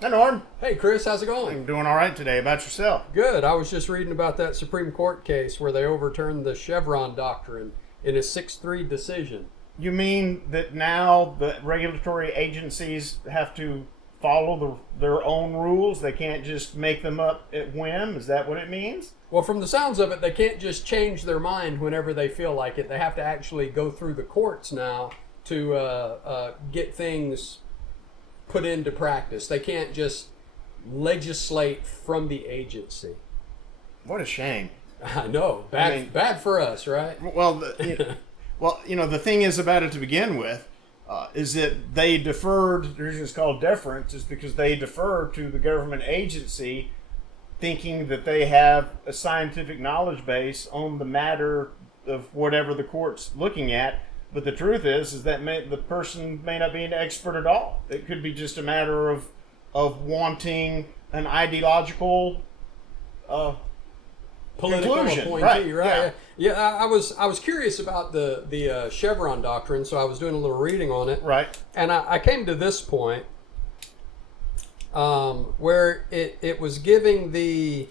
Hi, Norm. Hey, Chris, how's it going? I'm doing all right today. About yourself? Good. I was just reading about that Supreme Court case where they overturned the Chevron Doctrine in a 6-3 decision. You mean that now the regulatory agencies have to follow their own rules? They can't just make them up at whim? Is that what it means? Well, from the sounds of it, they can't just change their mind whenever they feel like it. They have to actually go through the courts now to get things put into practice. They can't just legislate from the agency. What a shame. I know. Bad for us, right? Well, the thing is about it to begin with is that they deferred. The reason it's called deference is because they defer to the government agency, thinking that they have a scientific knowledge base on the matter of whatever the court's looking at. But the truth is that the person may not be an expert at all. It could be just a matter of wanting an ideological political conclusion. appointee, right? Yeah. I was curious about the Chevron Doctrine, so I was doing a little reading on it. Right. And I came to this point where it was giving the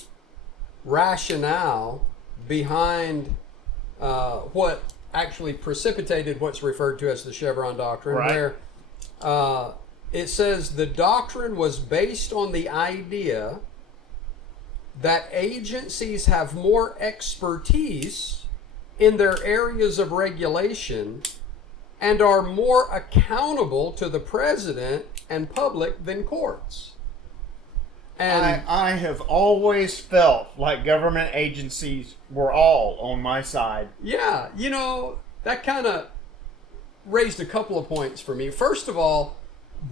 rationale behind what actually precipitated what's referred to as the Chevron Doctrine, right. where it says the doctrine was based on the idea that agencies have more expertise in their areas of regulation and are more accountable to the president and public than courts. And I have always felt like government agencies were all on my side. Yeah, that kind of raised a couple of points for me. First of all,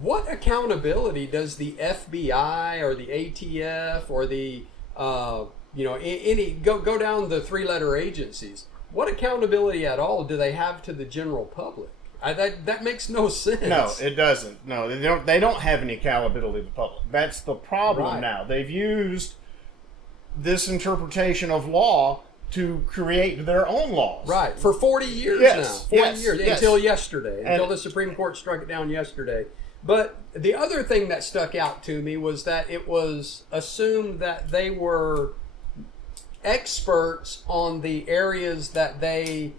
what accountability does the FBI or the ATF or the any go down the three-letter agencies? What accountability at all do they have to the general public? That makes no sense. No, it doesn't. No, they don't have any accountability to the public. That's the problem Right. now. They've used this interpretation of law to create their own laws. Right, for 40 years Yes, now. 40 yes, years, yes. until yesterday, until And- the Supreme Court struck it down yesterday. But the other thing that stuck out to me was that it was assumed that they were experts on the areas that they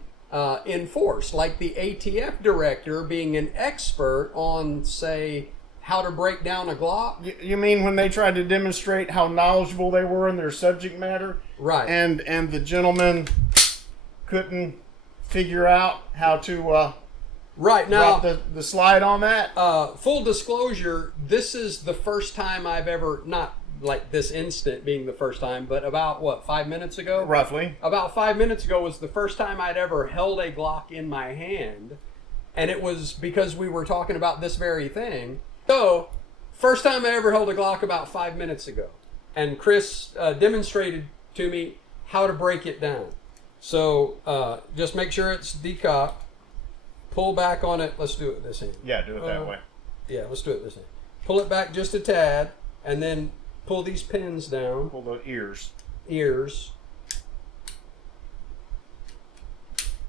enforce, like the ATF director being an expert on, say, how to break down a Glock. You mean when they tried to demonstrate how knowledgeable they were in their subject matter? Right. And the gentleman couldn't figure out how to Right, now, drop the slide on that? full disclosure, this is the first time I've ever, not like this instant being the first time, but about, 5 minutes ago? Roughly. About 5 minutes ago was the first time I'd ever held a Glock in my hand. And it was because we were talking about this very thing. So, first time I ever held a Glock about 5 minutes ago. And Chris demonstrated to me how to break it down. So, just make sure it's decocked. Pull back on it. Let's do it this hand. Yeah, do it that way. Yeah, let's do it this hand. Pull it back just a tad, and then pull these pins down. Pull the ears. Ears.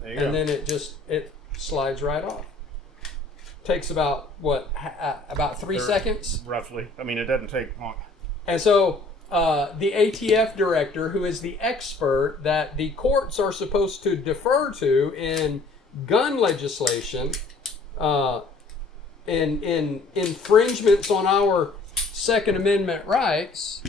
There you And go. then it slides right off. Takes about about 3 seconds. Roughly. I mean, it doesn't take long. And so the ATF director, who is the expert that the courts are supposed to defer to in gun legislation, in infringements on our Second Amendment rights,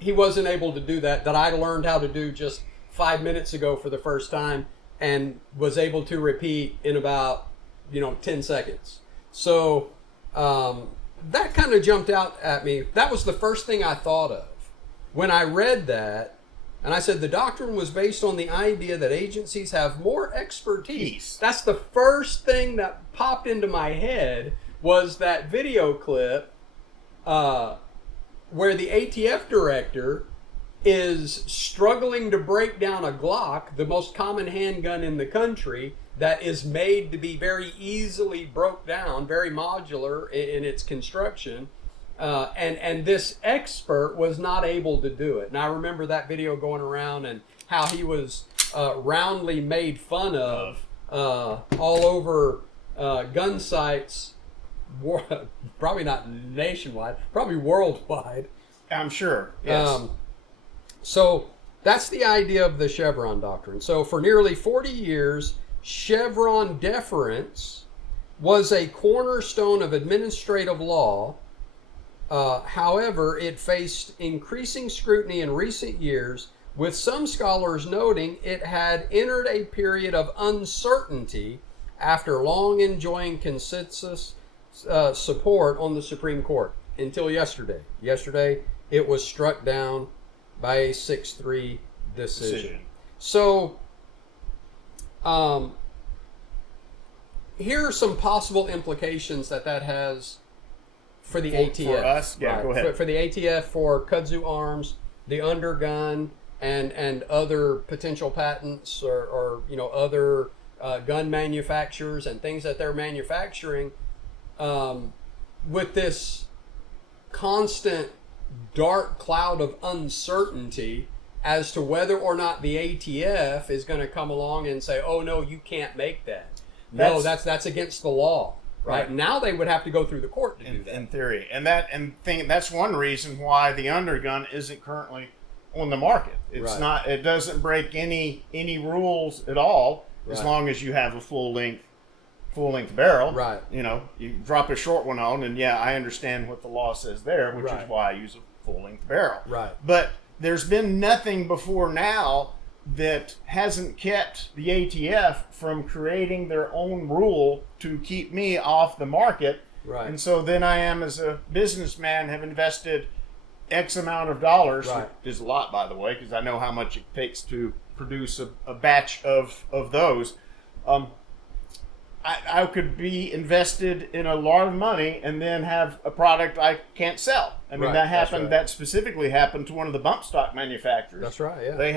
he wasn't able to do that I learned how to do just 5 minutes ago for the first time, and was able to repeat in about 10 seconds. So that kind of jumped out at me. That was the first thing I thought of when I read that. And I said the doctrine was based on the idea that agencies have more expertise. That's the first thing that popped into my head, was that video clip where the ATF director is struggling to break down a Glock, the most common handgun in the country, that is made to be very easily broke down, very modular in its construction. And this expert was not able to do it. And I remember that video going around and how he was roundly made fun of all over gun sites probably not nationwide, probably worldwide. I'm sure. Yes. So that's the idea of the Chevron Doctrine. So for nearly 40 years, Chevron deference was a cornerstone of administrative law. However, it faced increasing scrutiny in recent years, with some scholars noting it had entered a period of uncertainty after long enjoying consensus support on the Supreme Court until yesterday. Yesterday, it was struck down by a 6-3 decision. So, here are some possible implications that has for the ATF. For us? Yeah, go ahead. For the ATF, for Kudzu Arms, the Undergun, and other potential patents or other gun manufacturers and things that they're manufacturing, with this constant dark cloud of uncertainty as to whether or not the ATF is going to come along and say, "Oh no, you can't make that. No, that's against the law." Right now, they would have to go through the court to do that. In theory, that's one reason why the Undergun isn't currently on the market. It's not. It doesn't break any rules at all, as long as you have a full length barrel. Right. You drop a short one on, and I understand what the law says there, which is why I use a full length barrel. Right. But there's been nothing before now that hasn't kept the ATF from creating their own rule to keep me off the market. Right. And so then I am, as a businessman, have invested X amount of dollars, which is a lot, by the way, because I know how much it takes to produce a batch of those. I could be invested in a lot of money and then have a product I can't sell. I mean, that happened. That specifically happened to one of the bump stock manufacturers. That's right. Yeah. They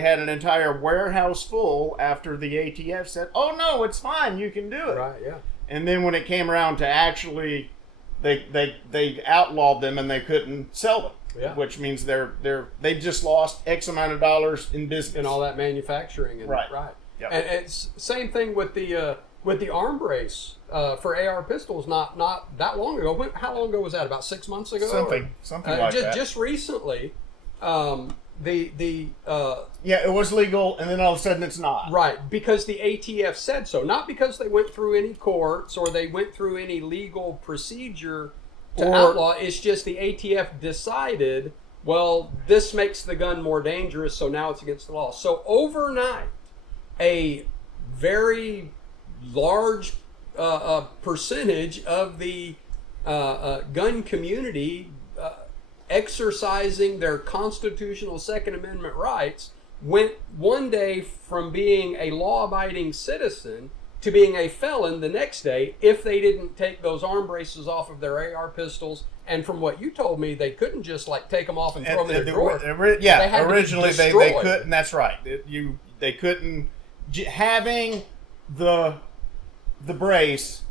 had an entire warehouse full after the ATF said, "Oh no, it's fine. You can do it." Right. Yeah. And then when it came around to actually, they outlawed them and they couldn't sell them. Yeah. Which means they just lost X amount of dollars in business and all that manufacturing. And, right. Yep. And it's same thing with the arm brace for AR pistols. Not that long ago. How long ago was that? About 6 months ago. Something like that. Just recently, it was legal, and then all of a sudden it's not. Right, because the ATF said so. Not because they went through any courts or they went through any legal procedure to outlaw. It's just the ATF decided, well, this makes the gun more dangerous, so now it's against the law. So overnight, a very large percentage of the gun community exercising their constitutional Second Amendment rights went one day from being a law-abiding citizen to being a felon the next day if they didn't take those arm braces off of their AR pistols. And from what you told me, they couldn't just take them off and throw them in a drawer. Originally they couldn't. That's right. They couldn't. Having the brace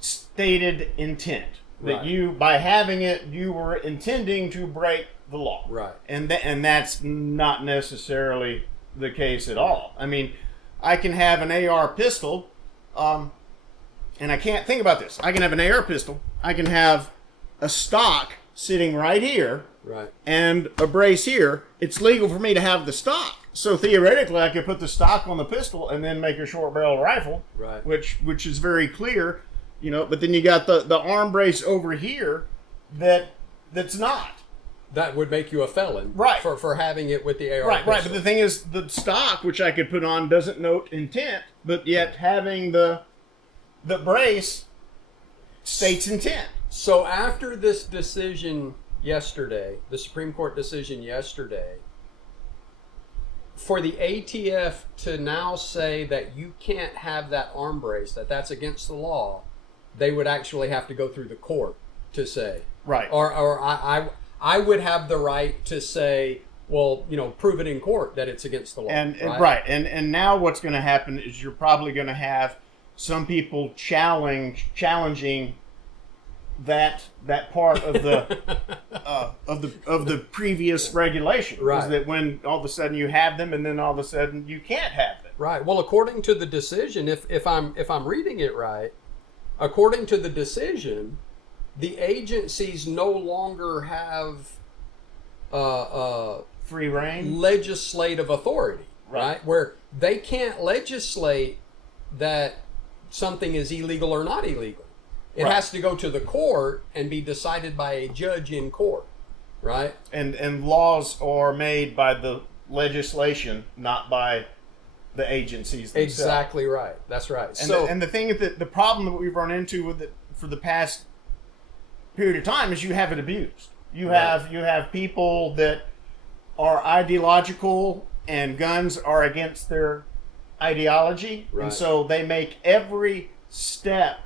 stated intent that by having it, you were intending to break the law. Right. And that's not necessarily the case at all. I mean, I can have an AR pistol, and I can't think about this. I can have an AR pistol. I can have a stock sitting right here, and a brace here. It's legal for me to have the stock. So theoretically, I could put the stock on the pistol and then make a short barrel rifle, which is very clear, But then you got the arm brace over here that's not. That would make you a felon, for having it with the AR pistol. Right. But the thing is, the stock, which I could put on, doesn't note intent, but yet having the brace states intent. So after this decision yesterday, the Supreme Court decision yesterday, for the ATF to now say that you can't have that arm brace, that's against the law, they would actually have to go through the court to say. Right. Or I would have the right to say, well, prove it in court that it's against the law. And now what's going to happen is you're probably going to have some people challenging that part of the of the previous regulation. Is that when all of a sudden you have them, and then all of a sudden you can't have them. Right. Well, according to the decision, if I'm reading it right, according to the decision, the agencies no longer have free reign, legislative authority, right? Where they can't legislate that something is illegal or not illegal. It has to go to the court and be decided by a judge in court, right? And laws are made by the legislation, not by the agencies themselves. Exactly right. That's right. And the thing is that the problem that we've run into with it for the past period of time is you have it abused. You have people that are ideological and guns are against their ideology, and so they make every step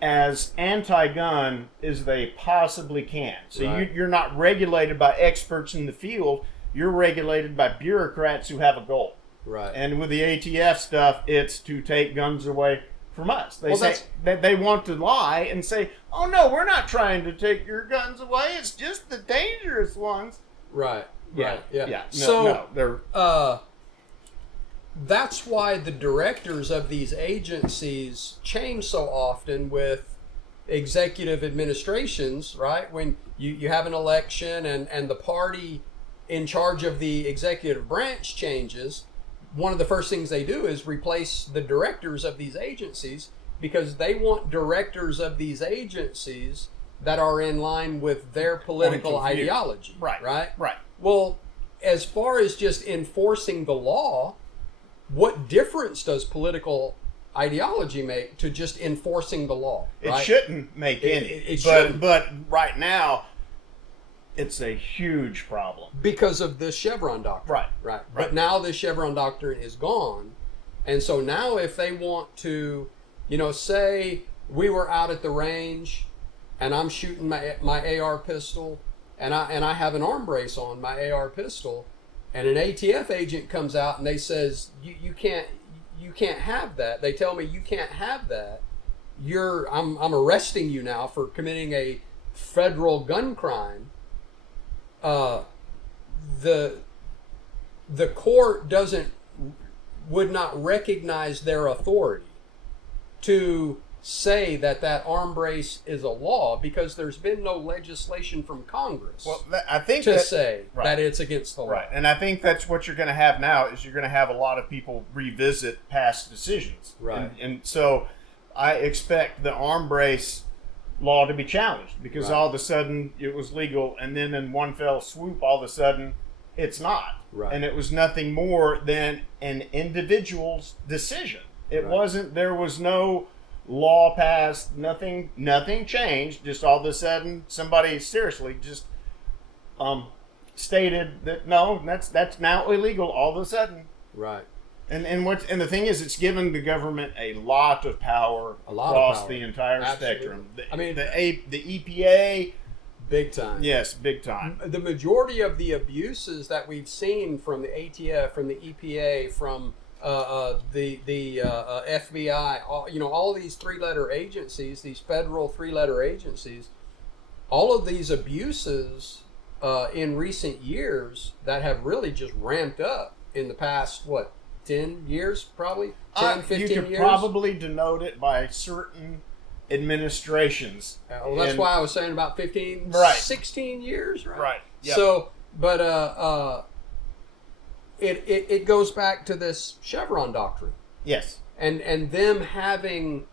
as anti-gun as they possibly can. So you're not regulated by experts in the field. You're regulated by bureaucrats who have a goal. Right. And with the ATF stuff, it's to take guns away from us. They say that they want to lie and say, "Oh no, we're not trying to take your guns away. It's just the dangerous ones." Right. Yeah. They're that's why the directors of these agencies change so often with executive administrations, right? When you have an election and the party in charge of the executive branch changes, one of the first things they do is replace the directors of these agencies, because they want directors of these agencies that are in line with their political ideology. Right. Well, as far as just enforcing the law, what difference does political ideology make to just enforcing the law? It shouldn't make any. It shouldn't. But right now, it's a huge problem because of the Chevron Doctrine. Right. But now the Chevron Doctrine is gone, and so now if they want to, say we were out at the range, and I'm shooting my AR pistol, and I have an arm brace on my AR pistol, and an ATF agent comes out and they says you can't have that. They tell me you can't have that. I'm arresting you now for committing a federal gun crime. The court would not recognize their authority to say that arm brace is a law, because there's been no legislation from Congress say that it's against the law. Right, and I think that's what you're going to have now, is you're going to have a lot of people revisit past decisions. Right. And so I expect the arm brace law to be challenged, because all of a sudden it was legal, and then in one fell swoop all of a sudden it's not. Right. And it was nothing more than an individual's decision. It wasn't, there was no law passed, nothing changed. Just all of a sudden somebody seriously just stated that no, that's now illegal all of a sudden. Right. And the thing is, it's given the government a lot of power across the entire spectrum. The EPA, big time. Yes, big time. The majority of the abuses that we've seen from the ATF, from the EPA, from the FBI, all these three-letter agencies, these federal three-letter agencies, all of these abuses in recent years that have really just ramped up in the past, 10 years, probably? 10, 15 years? You could probably denote it by certain administrations. Well, that's why I was saying about 15, 16 years, right? Right. Yep. So, but it goes back to this Chevron Doctrine. Yes. And them having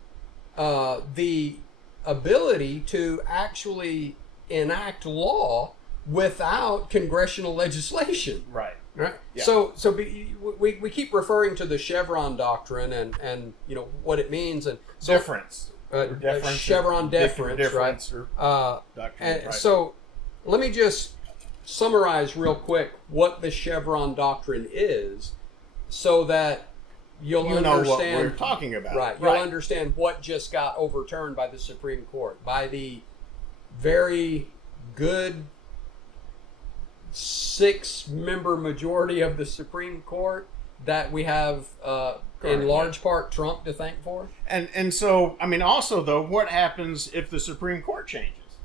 the ability to actually enact law without congressional legislation. Right. Right. Yeah. So we keep referring to the Chevron Doctrine and what it means, and deference. Chevron deference, right? Doctrine, So let me just summarize real quick what the Chevron Doctrine is, so that you'll understand what we're talking about. Right. You'll understand what just got overturned by the Supreme Court, by the very good 6-member majority of the Supreme Court that we have in large part Trump to thank for. And so, I mean, also though, what happens if the Supreme Court changes?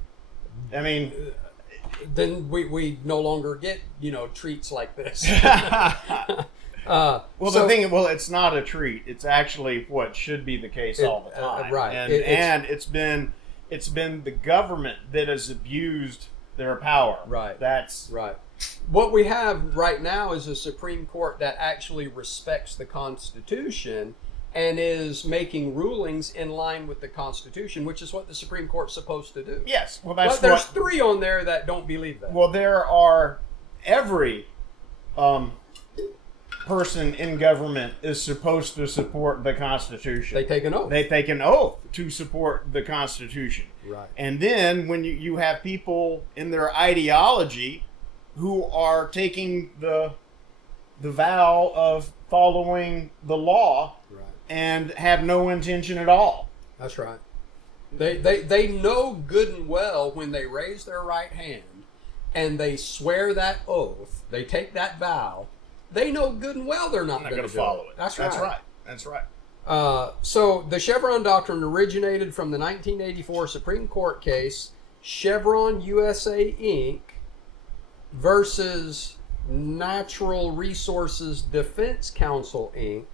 I mean, then we no longer get treats like this. It's not a treat. It's actually what should be the case all the time. Right. And it's been the government that has abused their power. Right. That's right. What we have right now is a Supreme Court that actually respects the Constitution and is making rulings in line with the Constitution, which is what the Supreme Court's supposed to do. Yes. Well, there's three on there that don't believe that. Well, there are every person in government is supposed to support the Constitution. They take an oath. They take an oath to support the Constitution. Right. And then when you have people in their ideology who are taking the vow of following the law, right, and have no intention at all. That's right. They know good and well when they raise their right hand and they swear that oath, they take that vow, they know good and well they're not going to follow it. That's right. So the Chevron Doctrine originated from the 1984 Supreme Court case Chevron USA Inc. versus Natural Resources Defense Council Inc.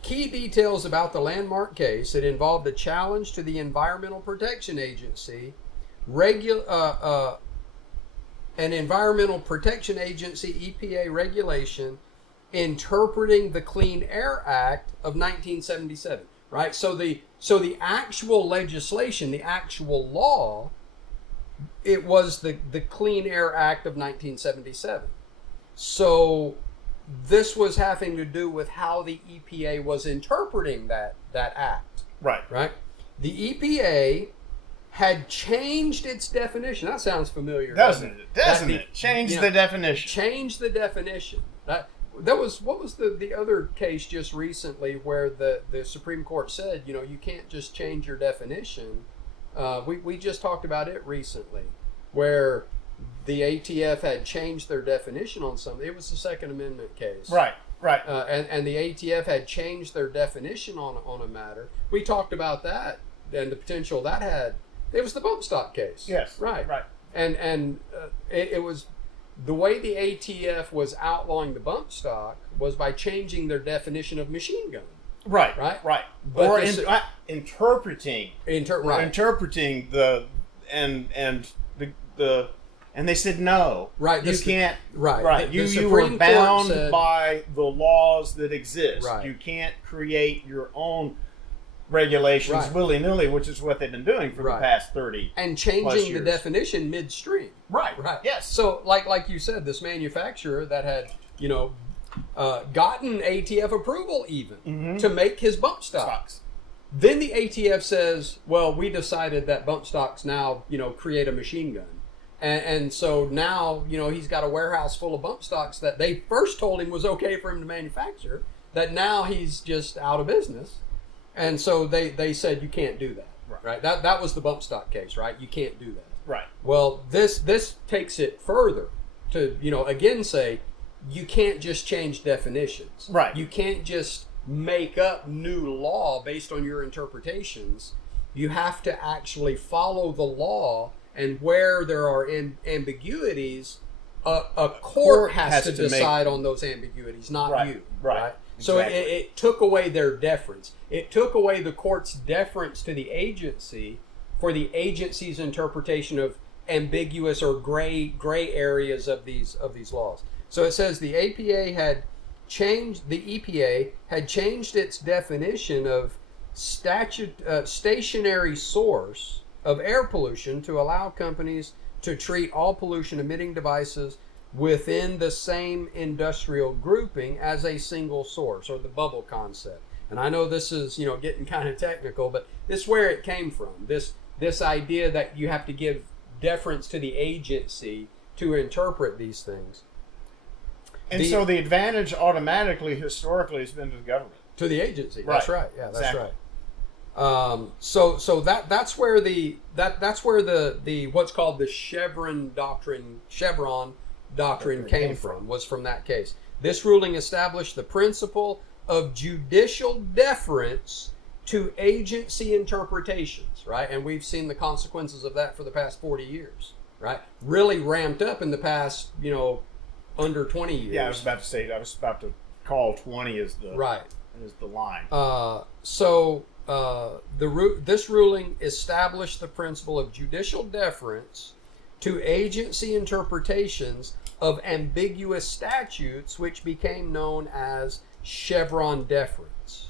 Key details about the landmark case: it involved a challenge to the Environmental Protection Agency, an Environmental Protection Agency EPA regulation interpreting the Clean Air Act of 1977. Right. So the actual legislation, the actual law, it was the Clean Air Act of 1977. So this was having to do with how the EPA was interpreting that act. Right. Right? The EPA had changed its definition. That sounds familiar. Doesn't it? Change the definition. Change the definition. What was the other case just recently where the Supreme Court said, you can't just change your definition. We just talked about it recently, where the ATF had changed their definition on something. It was the Second Amendment case. Right. And the ATF had changed their definition on a matter. We talked about that and the potential that had. It was the bump stock case. Yes. Right. Right. And it was the way the ATF was outlawing the bump stock was by changing their definition of machine gun. Right. But or interpreting the and they said no. Right. You can't. Right. Right. You were bound by the laws that exist. Right. You can't create your own regulations willy-nilly, which is what they've been doing for the past 30 and changing the definition midstream. Right. Yes. So like you said, this manufacturer that had gotten ATF approval even to make his bump stocks. Then the ATF says, well, we decided that bump stocks now create a machine gun. And so now, he's got a warehouse full of bump stocks that they first told him was okay for him to manufacture, that now he's just out of business. And so they said, you can't do that. Right? That was the bump stock case, right? You can't do that. Right. Well, this takes it further to, again say, you can't just change definitions. Right. You can't just make up new law based on your interpretations. You have to actually follow the law. And where there are ambiguities, a court has to decide on those ambiguities, not you. Right. So exactly. it took away their deference. It took away the court's deference to the agency for the agency's interpretation of ambiguous or gray areas of these laws. So it says the EPA had changed its definition of stationary source of air pollution to allow companies to treat all pollution emitting devices within the same industrial grouping as a single source, or the bubble concept. And I know this is, getting kind of technical, but this is where it came from. This idea that you have to give deference to the agency to interpret these things. And so the advantage automatically, historically, has been to the government. To the agency. Right. That's right. Yeah, that's exactly. right. So that's where the what's called the Chevron Doctrine came from, was from that case. This ruling established the principle of judicial deference to agency interpretations, right? And we've seen the consequences of that for the past 40 years, right? Really ramped up in the past, under 20 years. Yeah, I was about to recall 20 is the right. is the line. This ruling established the principle of judicial deference to agency interpretations of ambiguous statutes, which became known as Chevron deference.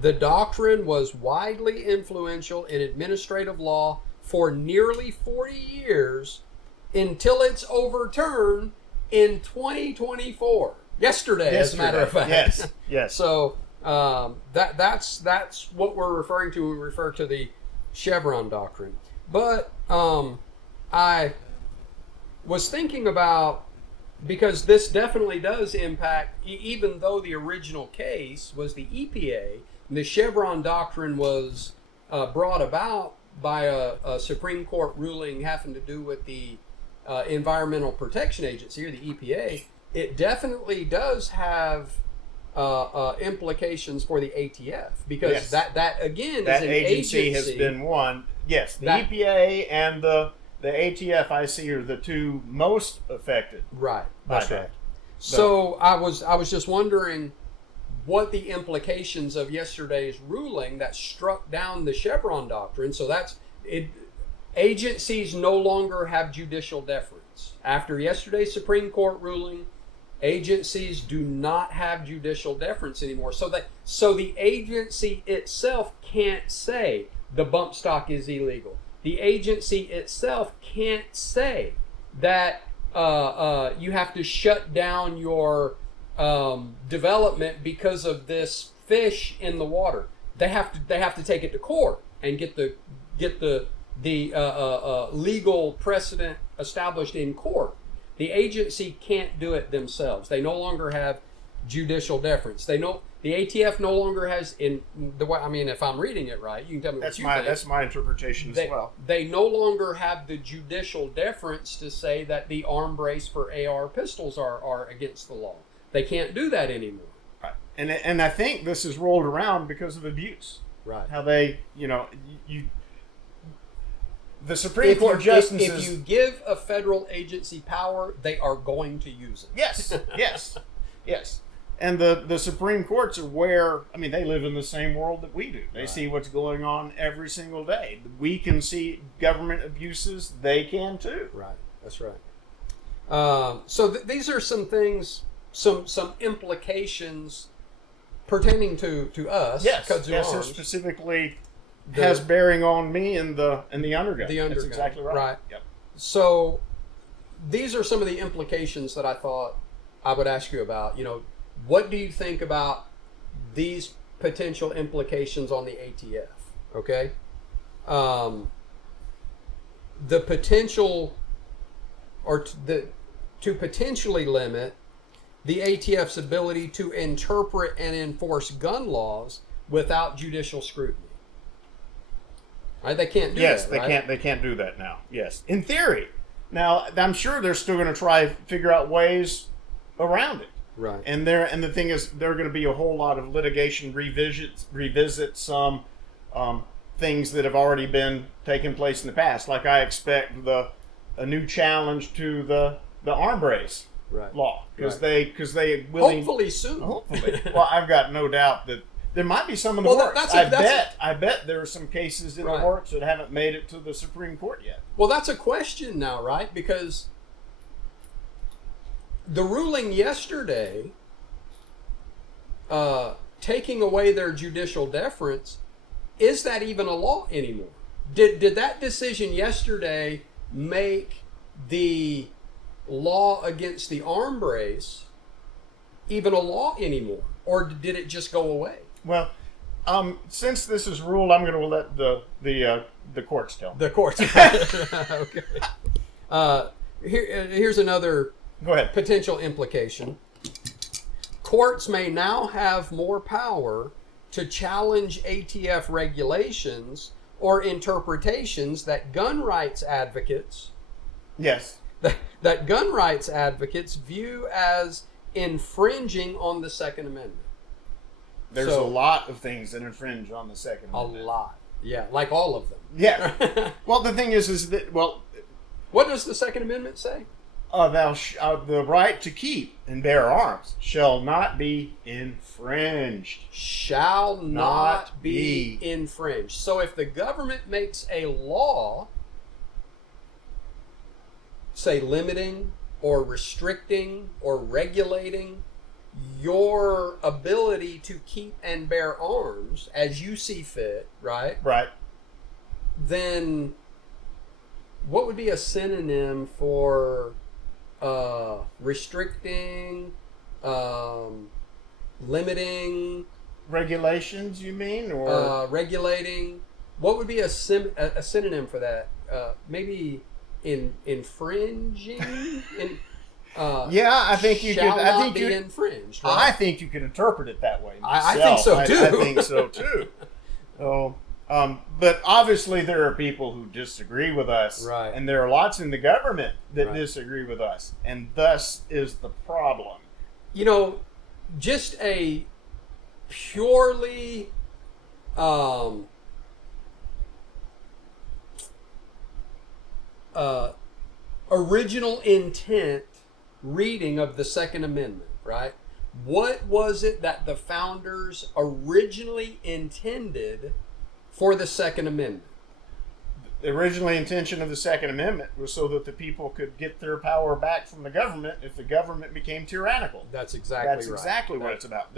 The doctrine was widely influential in administrative law for nearly 40 years until its overturn in 2024. Yesterday, as a matter of fact. Yes. So that's what we're referring to. We refer to the Chevron Doctrine. But I was thinking about, because this definitely does impact, even though the original case was the EPA, the Chevron Doctrine was brought about by a Supreme Court ruling having to do with the Environmental Protection Agency, or the EPA. It definitely does have implications for the ATF, because that again that is an agency has been one. Yes, the EPA and the ATF, I see, are the two most affected. Right. That's right. So I was just wondering what the implications of yesterday's ruling that struck down the Chevron Doctrine. So that's it. Agencies no longer have judicial deference. After yesterday's Supreme Court ruling, agencies do not have judicial deference anymore. So the agency itself can't say the bump stock is illegal. The agency itself can't say that you have to shut down your development because of this fish in the water. They have to take it to court and get the legal precedent established in court. The agency can't do it themselves. They no longer have judicial deference. The ATF no longer has, in the way, I mean, if I'm reading it right, you can tell me what you think. That's my interpretation as well. They no longer have the judicial deference to say that the arm brace for AR pistols are against the law. They can't do that anymore. Right. And I think this is rolled around because of abuse. Right. How they, the Supreme Court justices... If you give a federal agency power, they are going to use it. Yes. And the Supreme Courts are where, they live in the same world that we do. They see what's going on every single day. We can see government abuses. They can too. Right. That's right. So these are some things, some implications pertaining to us. Yes. Kudzu Arms. Specifically has bearing on me and the undergun. The undergun. That's exactly right. Right. Yep. So these are some of the implications that I thought I would ask you about. What do you think about these potential implications on the ATF? Okay. The potential, or to potentially limit the ATF's ability to interpret and enforce gun laws without judicial scrutiny. Right? They can't do that. Yes, they can't do that now. Yes, in theory. Now, I'm sure they're still going to try to figure out ways around it. Right. And the thing is, there are going to be a whole lot of litigation, revisit some things that have already been taking place in the past. Like I expect a new challenge to the arm brace law because they willing, hopefully soon. Hopefully. Well, I've got no doubt that there might be some in the works. I bet there are some cases in the works that haven't made it to the Supreme Court yet. Well, that's a question now, right? Because the ruling yesterday, taking away their judicial deference, is that even a law anymore? Did that decision yesterday make the law against the arm brace even a law anymore? Or did it just go away? Well, since this is ruled, I'm going to let the courts tell me. The courts. Okay. Here's another potential implication. Courts may now have more power to challenge ATF regulations or interpretations that gun rights advocates that gun rights advocates view as infringing on the Second Amendment. There's a lot of things that infringe on the Second Amendment. A lot. Yeah, like all of them. Yeah. Well, the thing is that, what does the Second Amendment say? the right to keep and bear arms shall not be infringed. Shall not be infringed. So if the government makes a law, say limiting or restricting or regulating your ability to keep and bear arms as you see fit, right? Right. Then what would be a synonym for restricting, limiting, Regulations, you mean, or regulating? What would be a synonym for that? Maybe infringing. yeah, I think you could. I think be infringed. Right? I think you could interpret it that way. I think so too. I think so too. So, but obviously there are people who disagree with us, right? And there are lots in the government that right. disagree with us, and thus is the problem. You know, just a purely original intent reading of the Second Amendment, right? What was it that the founders originally intended for the Second Amendment? The original intention of the Second Amendment was so that the people could get their power back from the government if the government became tyrannical. That's exactly right. That's exactly what it's about.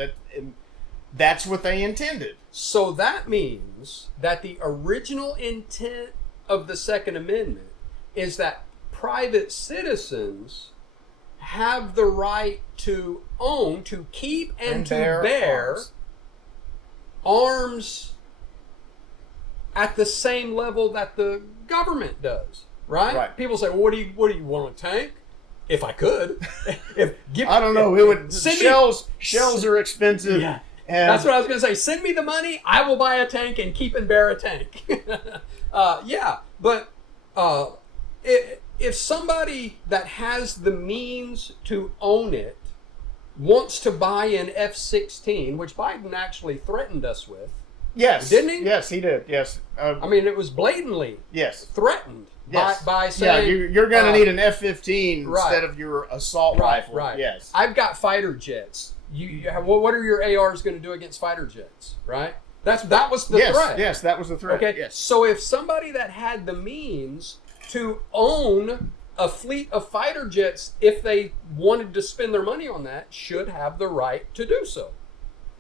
That's what they intended. So that means that the original intent of the Second Amendment is that private citizens have the right to own, to keep, and to bear arms at the same level that the government does, right? Right. People say, well, what do you want, a tank? If I could. I don't know. Shells are expensive. Yeah. And that's what I was going to say. Send me the money. I will buy a tank and keep and bear a tank. Yeah, but if somebody that has the means to own it wants to buy an F-16, which Biden actually threatened us with. Yes. Didn't he? Yes, he did. Yes. I mean, it was blatantly threatened by saying... Yeah, you're going to need an F-15 right. instead of your assault rifle. Right. Yes. I've got fighter jets. What are your ARs going to do against fighter jets, right? That was the threat. Yes, that was the threat. Okay, yes. So if somebody that had the means to own a fleet of fighter jets, if they wanted to spend their money on that, should have the right to do so.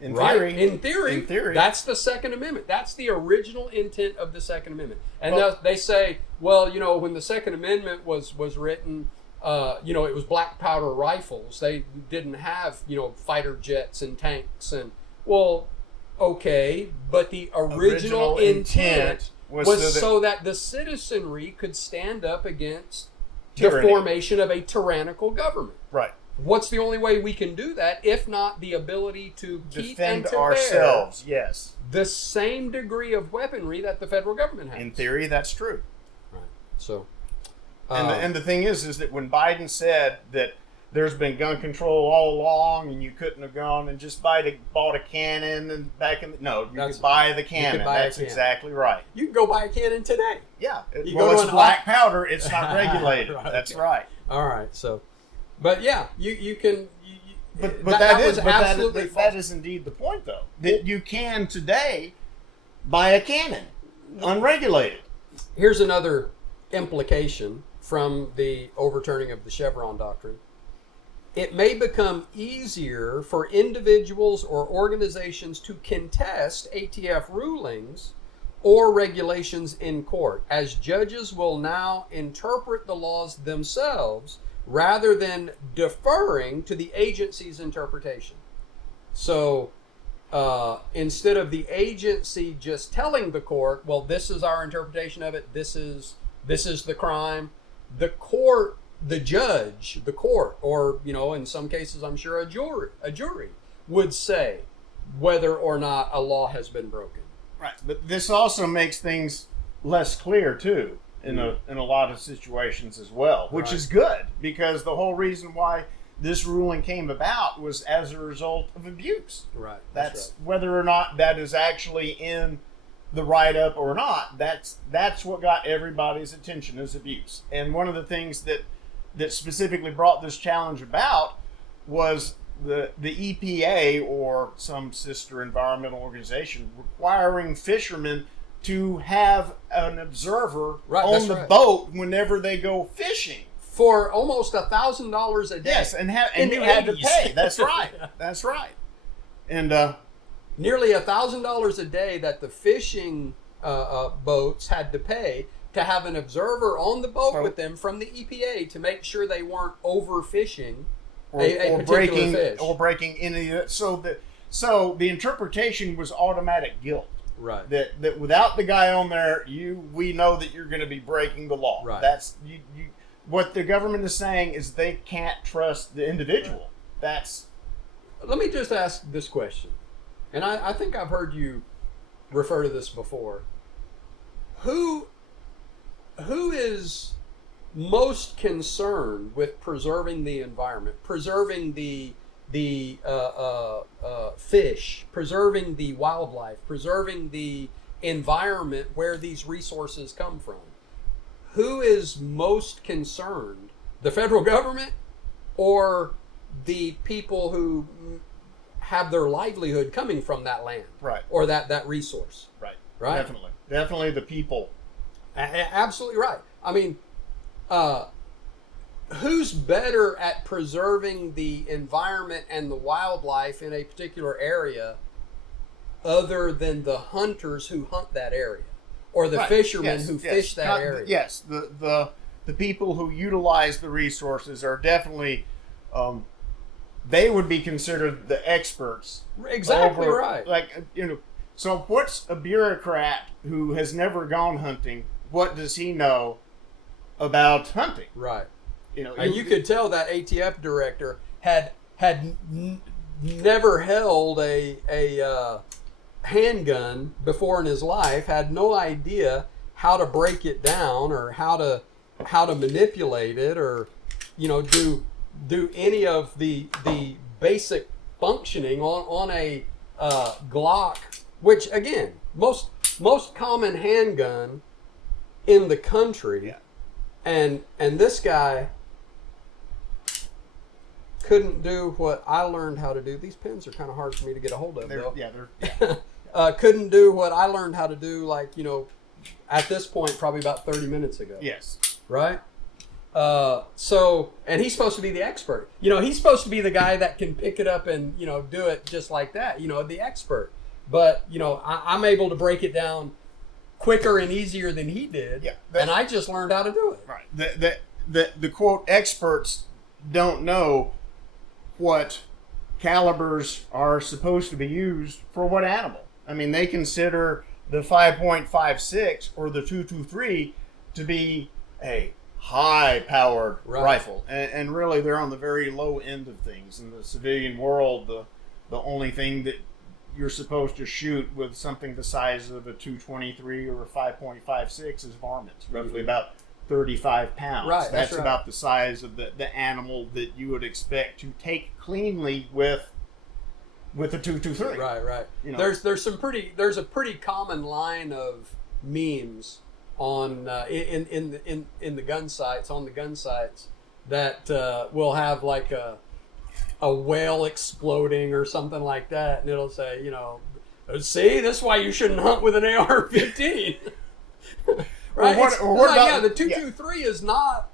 In theory, theory. That's the Second Amendment. That's the original intent of the Second Amendment. And they say, well, when the Second Amendment was written, it was black powder rifles. They didn't have, fighter jets and tanks. And, well, okay, but the original intent was so that the citizenry could stand up against tyranny. The formation of a tyrannical government. Right. What's the only way we can do that if not the ability to keep defend and to ourselves? bear yes. the same degree of weaponry that the federal government has? In theory, that's true. Right. So, and the thing is that when Biden said that there's been gun control all along, and you couldn't have gone and just bought a cannon and could buy the cannon. That's exactly right. You can go buy a cannon today. Yeah. It's black powder. It's not regulated. Right. That's right. All right. So, but yeah, you can. But that is indeed the point, though. That you can today buy a cannon unregulated. Here's another implication from the overturning of the Chevron Doctrine. It may become easier for individuals or organizations to contest ATF rulings or regulations in court, as judges will now interpret the laws themselves rather than deferring to the agency's interpretation. So instead of the agency just telling the court, well, this is our interpretation of it, this is the crime, the court, the judge, the court, or, in some cases, I'm sure a jury would say whether or not a law has been broken. Right. But this also makes things less clear, too, in a lot of situations as well, which is good, because the whole reason why this ruling came about was as a result of abuse. Right. That's right. Whether or not that is actually in the write-up or not, that's what got everybody's attention, is abuse. And one of the things that that specifically brought this challenge about was the EPA or some sister environmental organization requiring fishermen to have an observer on the boat whenever they go fishing. For almost $1,000 a day. Yes, and you had to pay. That's right. That's right. And nearly $1,000 a day that the fishing boats had to pay to have an observer on the boat with them from the EPA to make sure they weren't overfishing a particular fish. Or breaking any. So the interpretation was automatic guilt. Right. That without the guy on there, we know that you're going to be breaking the law. Right. That's you. What the government is saying is they can't trust the individual. That's. Let me just ask this question, and I think I've heard you refer to this before. Who is most concerned with preserving the environment, preserving the fish, preserving the wildlife, preserving the environment where these resources come from? Who is most concerned? The federal government or the people who have their livelihood coming from that land? Right. Or that resource? Right. Right? Definitely the people. Absolutely right. I mean, who's better at preserving the environment and the wildlife in a particular area other than the hunters who hunt that area or the fishermen who fish that area? Yes, the people who utilize the resources are definitely they would be considered the experts. Exactly right. Like, so what's a bureaucrat who has never gone hunting? What does he know about hunting? Right. And you could tell that ATF director had never held a handgun before in his life, had no idea how to break it down or how to manipulate it or do any of the basic functioning on a Glock, which again most common handgun in the country. Yeah. And this guy couldn't do what I learned how to do. These pins are kind of hard for me to get a hold of, though. They're couldn't do what I learned how to do, at this point, probably about 30 minutes ago. Yes. Right? And he's supposed to be the expert. He's supposed to be the guy that can pick it up and, do it just like that, the expert. But, I'm able to break it down quicker and easier than he did. Yeah, and I just learned how to do it. Right. The quote experts don't know what calibers are supposed to be used for what animal. I mean, they consider the 5.56 or the 223 to be a high-powered rifle, and really they're on the very low end of things. In the civilian world, the only thing that you're supposed to shoot with something the size of a 223 or a 5.56 is varmints, roughly about 35 pounds. Right, that's about the size of the animal that you would expect to take cleanly with a 223. Right. There's a pretty common line of memes on in the gun sites that will have like a whale exploding or something like that, and it'll say, see, that's why you shouldn't hunt with an AR-15. Right? The 223 is not,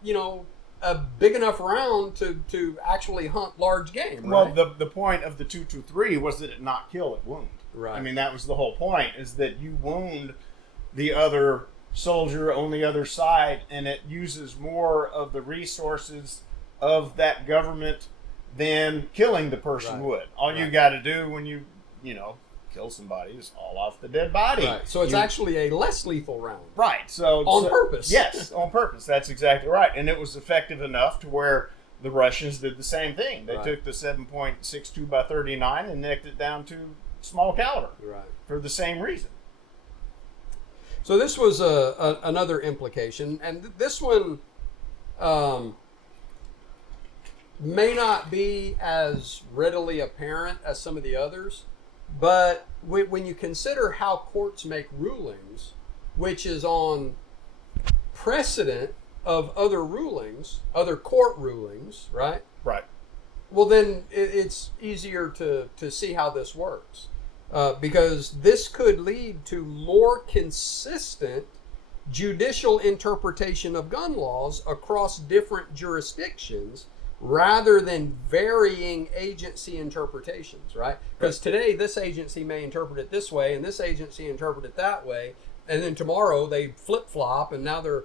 a big enough round to actually hunt large game. Right? Well, the point of the 223 was that it not kill, it wound. Right. I mean, that was the whole point, is that you wound the other soldier on the other side, and it uses more of the resources of that government than killing the person would. All you got to do when you kill somebody is haul off the dead body. Right. So it's actually a less lethal round. Right. So on purpose. Yes, on purpose. That's exactly right. And it was effective enough to where the Russians did the same thing. They took the 7.62 by 39 and nicked it down to small caliber. Right. For the same reason. So this was another implication, and this one may not be as readily apparent as some of the others, but when you consider how courts make rulings, which is on precedent of other rulings, other court rulings, right? Right. Well, then it's easier to see how this works. Because this could lead to more consistent judicial interpretation of gun laws across different jurisdictions rather than varying agency interpretations, right? Because today this agency may interpret it this way and this agency interpret it that way, and then tomorrow they flip-flop, and now they're,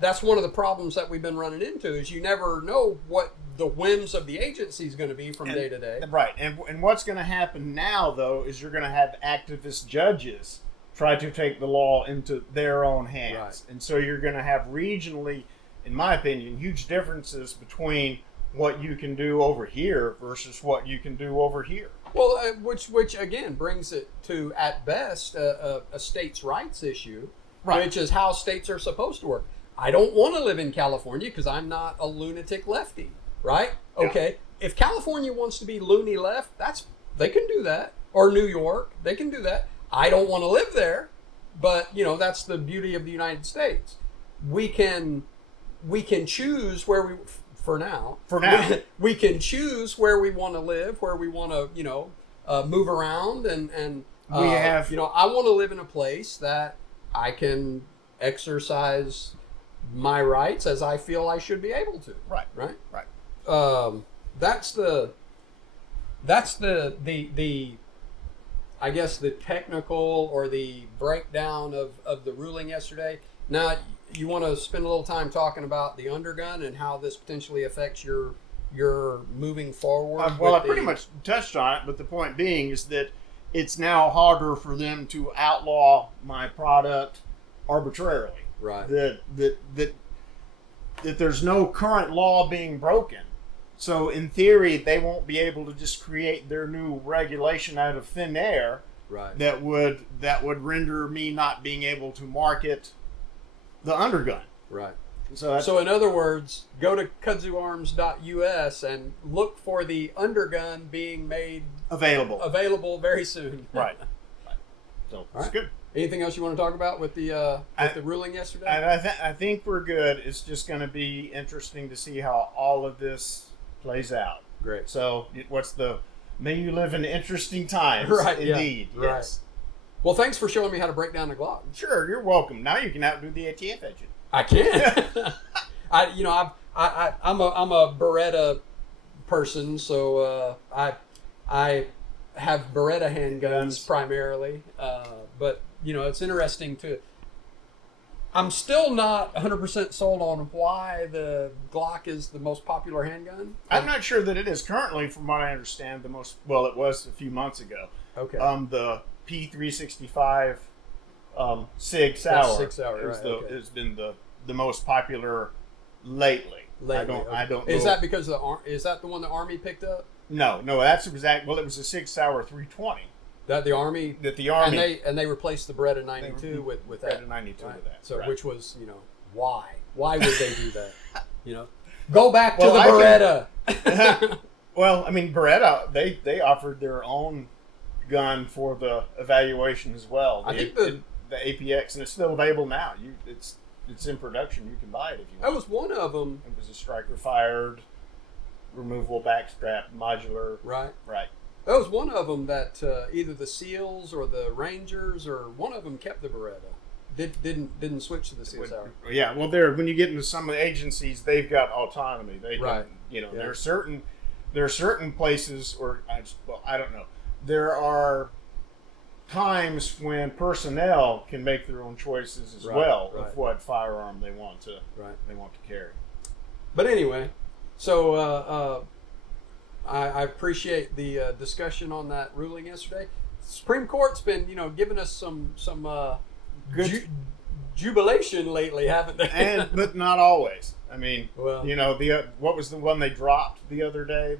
that's one of the problems that we've been running into, is you never know what the whims of the agency is going to be from day to day. Right. And what's going to happen now, though, is you're going to have activist judges try to take the law into their own hands. Right. And so you're going to have regionally, in my opinion, huge differences between what you can do over here versus what you can do over here. Well, which again brings it to, at best, a states' rights issue, Right. which is how states are supposed to work. I don't want to live in California because I'm not a lunatic lefty, right? Yeah. Okay, if California wants to be loony left, they can do that. Or New York, they can do that. I don't want to live there, but that's the beauty of the United States. We can choose where we, for now, we can choose where we want to live, where we want to move around, and We have, I want to live in a place that I can exercise my rights as I feel I should be able to. Right. That's the I guess the technical or the breakdown of the ruling yesterday. Now you want to spend a little time talking about the undergun and how this potentially affects your moving forward. Well, I pretty much touched on it, but the point being is that it's now harder for them to outlaw my product arbitrarily. Right. That there's no current law being broken. So in theory, they won't be able to just create their new regulation out of thin air. Right. That would render me not being able to market the undergun. Right. So in other words, go to kudzuarms.us and look for the undergun being made available very soon. Right. So it's good. Anything else you want to talk about with the ruling yesterday? I think we're good. It's just going to be interesting to see how all of this plays out. Great. So may you live in interesting times. Right. Indeed. Yeah. Yes. Right. Well, thanks for showing me how to break down the Glock. Sure, you're welcome. Now you can outdo the ATF engine. I can. I'm a Beretta person, so I have Beretta handguns primarily, but it's interesting too. I'm still not 100% sold on why the Glock is the most popular handgun. I'm not sure that it is currently, from what I understand, the most. Well, it was a few months ago. Okay. The P365 Sig Sauer. Sig Sauer, right? Has been the most popular lately. I don't know. Is that because is that the one the Army picked up? No, that's exact. Well, it was a Sig Sauer 320. That the Army and they replaced the Beretta 92 with that. Beretta 92 with that. So right. which was why would they do that? Go back to the Beretta. Well, I mean, Beretta they offered their own gun for the evaluation as well. I think the APX, and it's still available now. It's in production. You can buy it if you want. That was one of them. It was a striker fired, removable backstrap, modular. Right. That was one of them that either the SEALs or the Rangers or one of them kept the Beretta. Didn't switch to the SEAL Sauer. Yeah, well, when you get into some of the agencies, they've got autonomy. They right. There are certain places, or I don't know. There are times when personnel can make their own choices as well of what firearm they want to carry. But anyway, so I appreciate the discussion on that ruling yesterday. Supreme Court's been giving us some good jubilation lately, haven't they? But not always. I mean, well, what was the one they dropped the other day?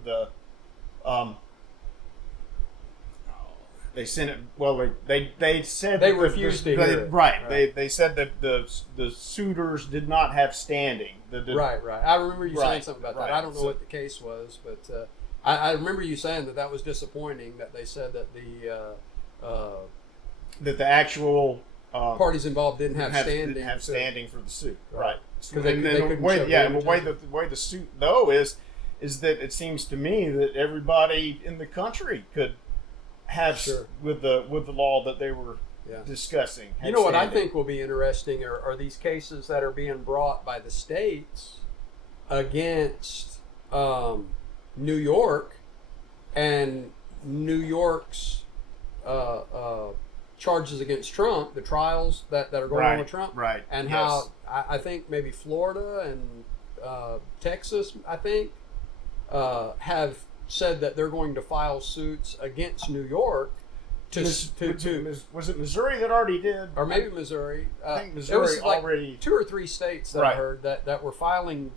They sent it. Well, they said they refused to hear it. Right. They said that the suitors did not have standing. Right. I remember you saying something about that. I don't know what the case was, but I remember you saying that was disappointing. That they said that the actual parties involved didn't have standing. Didn't have standing for the suit, right? Because they couldn't show the way damages. the way the suit though is that it seems to me that everybody in the country could have with the law that they were discussing. You know what I think will be interesting are these cases that are being brought by the states against New York, and New York's charges against Trump, the trials that are going on with Trump, right? And how I think maybe Florida and Texas, I think, have said that they're going to file suits against New York. Was it Missouri that already did? Or maybe Missouri. I think Missouri it was like already. 2 or 3 states that I heard that were filing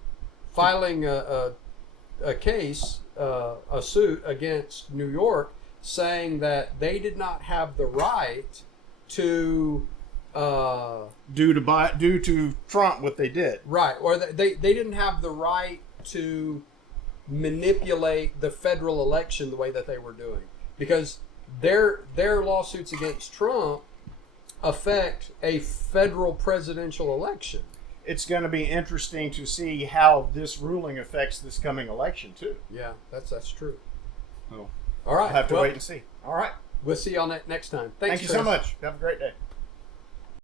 a case, a suit against New York, saying that they did not have the right to due to Trump what they did, right, or they didn't have the right to manipulate the federal election the way that they were doing, because their lawsuits against Trump affect a federal presidential election. It's going to be interesting to see how this ruling affects this coming election too. Yeah, that's true. Oh. All right, We'll have to wait and see. All right. We'll see y'all next time. Thank you so much. Have a great day.